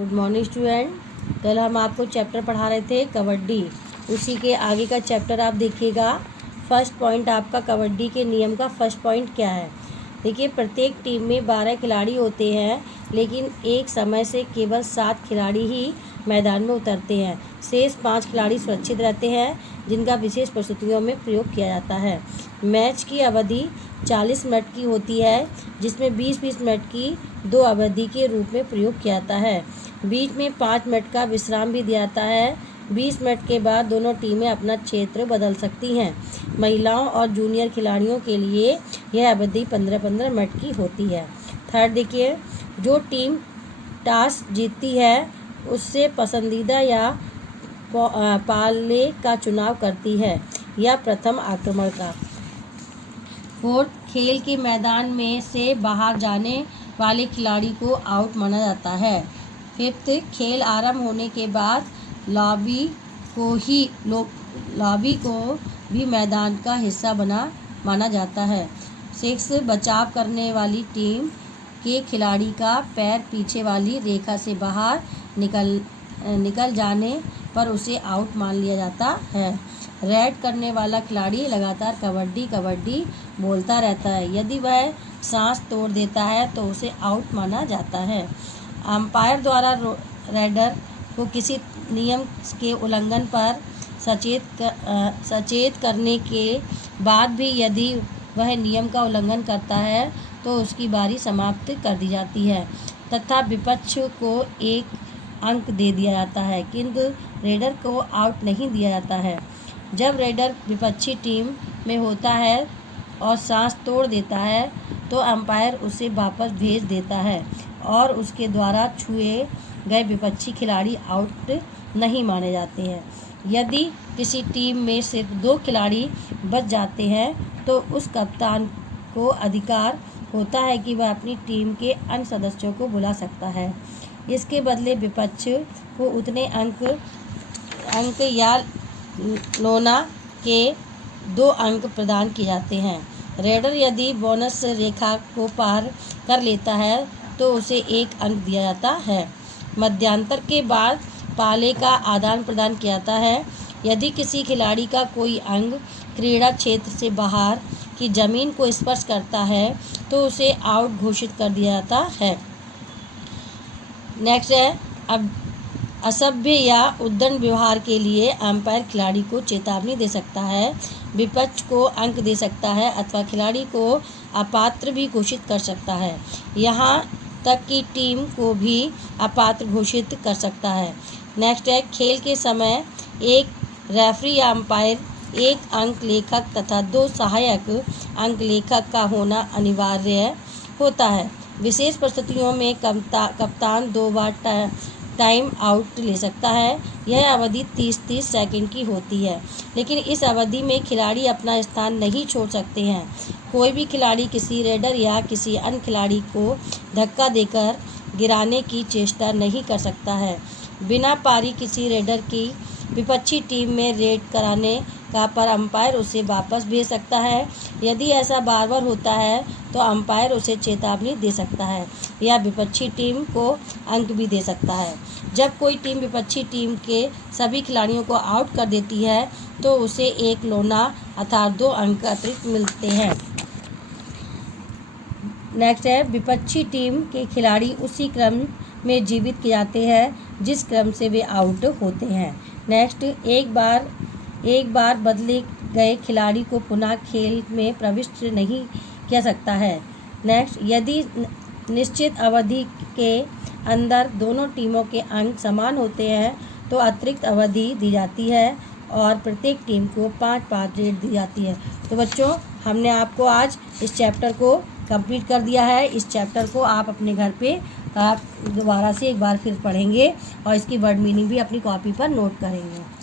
Good morning student. कल हम आपको चैप्टर पढ़ा रहे थे कबड्डी, उसी के आगे का चैप्टर आप देखिएगा। फर्स्ट पॉइंट आपका कबड्डी के नियम का फर्स्ट पॉइंट क्या है। देखिए, प्रत्येक टीम में 12 खिलाड़ी होते हैं, लेकिन एक समय से केवल 7 खिलाड़ी ही मैदान में उतरते हैं। शेष 5 खिलाड़ी सुरक्षित रहते हैं, जिनका विशेष परिस्थितियों में प्रयोग किया जाता है। मैच की अवधि 40 मिनट की होती है, जिसमें 20-20 मिनट की 2 अवधि के रूप में प्रयोग किया जाता है। बीच में 5 मिनट का विश्राम भी दिया जाता है। 20 मिनट के बाद दोनों टीमें अपना क्षेत्र बदल सकती हैं। महिलाओं और जूनियर खिलाड़ियों के लिए यह अवधि 15-15 मिनट की होती है। थर्ड देखिए, जो टीम टॉस जीतती है उससे पसंदीदा या पाले का चुनाव करती है या प्रथम आक्रमण का। फोर्थ, खेल के मैदान में से बाहर जाने वाले खिलाड़ी को आउट माना जाता है। फिफ्थ, खेल आरंभ होने के बाद लॉबी को भी मैदान का हिस्सा माना जाता है। सिक्स, बचाव करने वाली टीम के खिलाड़ी का पैर पीछे वाली रेखा से बाहर निकल जाने पर उसे आउट मान लिया जाता है। रेड करने वाला खिलाड़ी लगातार कबड्डी कबड्डी बोलता रहता है। यदि वह सांस तोड़ देता है तो उसे आउट माना जाता है। अंपायर द्वारा रेडर को किसी नियम के उल्लंघन पर सचेत करने के बाद भी यदि वह नियम का उल्लंघन करता है तो उसकी बारी समाप्त कर दी जाती है तथा विपक्ष को 1 अंक दे दिया जाता है, किंतु रेडर को आउट नहीं दिया जाता है। जब रेडर विपक्षी टीम में होता है और सांस तोड़ देता है तो अंपायर उसे वापस भेज देता है और उसके द्वारा छुए गए विपक्षी खिलाड़ी आउट नहीं माने जाते हैं। यदि किसी टीम में सिर्फ 2 खिलाड़ी बच जाते हैं तो उस कप्तान को अधिकार होता है कि वह अपनी टीम के अन्य सदस्यों को बुला सकता है। इसके बदले विपक्ष को उतने अंक या लोना के 2 अंक प्रदान किए जाते हैं। रेडर यदि बोनस रेखा को पार कर लेता है तो उसे 1 अंक दिया जाता है। मध्यांतर के बाद पाले का आदान प्रदान किया जाता है। यदि किसी खिलाड़ी का कोई अंग क्रीड़ा क्षेत्र से बाहर की जमीन को स्पर्श करता है तो उसे आउट घोषित कर दिया जाता है। नेक्स्ट है, अब असभ्य या उद्दंड व्यवहार के लिए अंपायर खिलाड़ी को चेतावनी दे सकता है, विपक्ष को अंक दे सकता है अथवा खिलाड़ी को अपात्र भी घोषित कर सकता है। यहाँ तक कि टीम को भी अपात्र घोषित कर सकता है। नेक्स्ट है, खेल के समय एक रेफरी या अंपायर, 1 अंक लेखक तथा 2 सहायक अंक लेखक का होना अनिवार्य होता है। विशेष परिस्थितियों में कप्तान 2 बार टाइम आउट ले सकता है। यह अवधि 30-30 सेकंड की होती है, लेकिन इस अवधि में खिलाड़ी अपना स्थान नहीं छोड़ सकते हैं। कोई भी खिलाड़ी किसी रेडर या किसी अन्य खिलाड़ी को धक्का देकर गिराने की चेष्टा नहीं कर सकता है। बिना पारी किसी रेडर की विपक्षी टीम में रेड कराने का पर अंपायर उसे वापस भेज सकता है। यदि ऐसा बार बार होता है तो अंपायर उसे चेतावनी दे सकता है या विपक्षी टीम को अंक भी दे सकता है। जब कोई टीम विपक्षी टीम के सभी खिलाड़ियों को आउट कर देती है तो उसे 1 लोना अर्थात 2 अंक अतिरिक्त मिलते हैं। नेक्स्ट है, विपक्षी टीम के खिलाड़ी उसी क्रम में जीवित किए जाते हैं जिस क्रम से वे आउट होते हैं। नेक्स्ट, एक बार बदले गए खिलाड़ी को पुनः खेल में प्रविष्ट नहीं किया सकता है। नेक्स्ट, यदि निश्चित अवधि के अंदर दोनों टीमों के अंक समान होते हैं तो अतिरिक्त अवधि दी जाती है और प्रत्येक टीम को 5-5 रेड दी जाती है। तो बच्चों, हमने आपको आज इस चैप्टर को कंप्लीट कर दिया है। इस चैप्टर को आप अपने घर पे दोबारा से एक बार फिर पढ़ेंगे और इसकी वर्ड मीनिंग भी अपनी कॉपी पर नोट करेंगे।